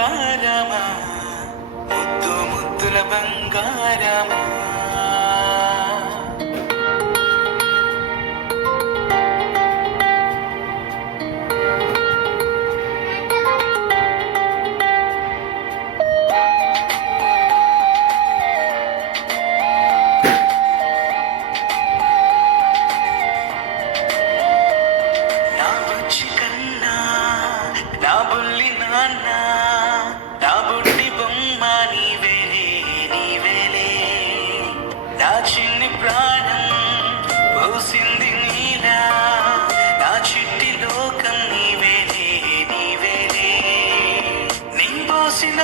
బంగారమా ముద్దు ముద్దుల బంగారమా నా బుజ్జి కన్నా నా బుల్లి నాన్న నా బుడ్డి బొమ్మ నీవేలే నీవేలే నా చిన్ని ప్రాణం పోసింది నీలా నా చిట్టి లోకం నీవేలే నీవేలే నీ పోసిన